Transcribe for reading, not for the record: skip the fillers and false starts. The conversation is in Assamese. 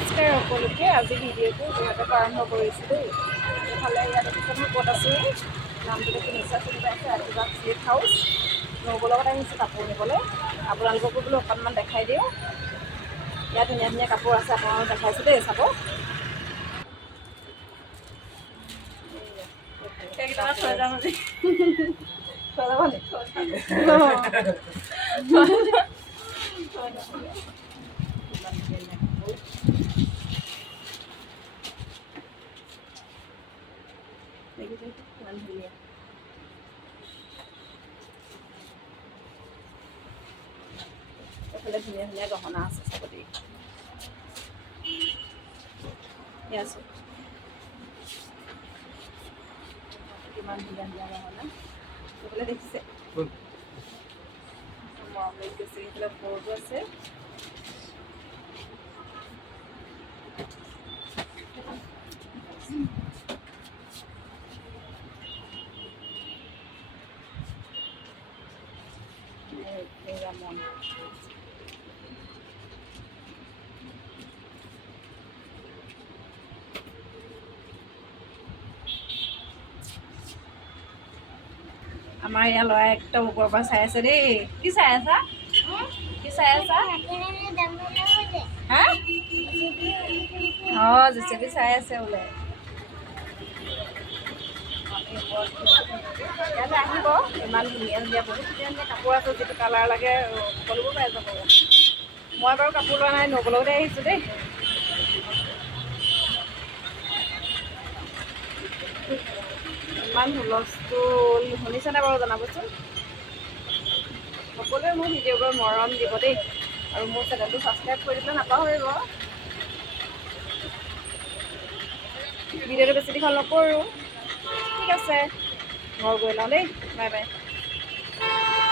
নমস্কাৰ সকলোকে। আজি ভিডিঅ'টো যিহেতুকে আৰম্ভ কৰিছোঁ দেই। এইফালে ইয়াত দেখিছে মই ক'ত আছোঁ, নামটো দেখি নিশ্চয় চিনি পাইছে, আদিবাস চিল্ক হাউচ। নবৌৰ লগত আহিছোঁ কাপোৰ নিবলৈ। আপোনালোককো বোলো অকণমান দেখাই দিওঁ। ইয়াত ধুনীয়া ধুনীয়া কাপোৰ আছে, আপোনালোকক দেখাইছোঁ দেই, চাব। থৈ যাম আজি। থৈ যাব নি? কিমান ধুনীয়া। এইফালে ধুনীয়া ধুনীয়া গহনা আছে চাব দেই। আছোঁ কিমান ধুনীয়া ধুনীয়া গহনা এইফালে দেখিছে। মৰমলৈ গৈছে, এইফালে বৰটো আছে। আমাৰ ইয়াৰ ল'ৰাই একদম ওপৰৰ পৰা চাই আছে দেই। কি চাই আছা? কি চাই আছা? হা? অঁ, জেচেপি চাই আছে বোলে। ইয়ালৈ আহিব, ইমান ধুনীয়া ধুনীয়া বহুত ধুনীয়া ধুনীয়া কাপোৰ আছে, যিটো কালাৰ লাগে সকলোবোৰ পাই যাব। মই বাৰু কাপোৰ লোৱা নাই, নবৌৰ লগতে আহিছোঁ দেই। ইমান হুলস্থুল শুনিছেনে বাৰু জনাবচোন। সকলোৱে মোৰ ভিডিঅ'বোৰ মৰম দিব দেই, আৰু মোৰ চেনেলটো ছাবস্ক্ৰাইব কৰি দিবলৈ নাপাহৰিব। ভিডিঅ'টো বেছি দীঘল নকৰোঁ, ঠিক আছে, ঘৰ গৈ লওঁ দেই, বাই বাই।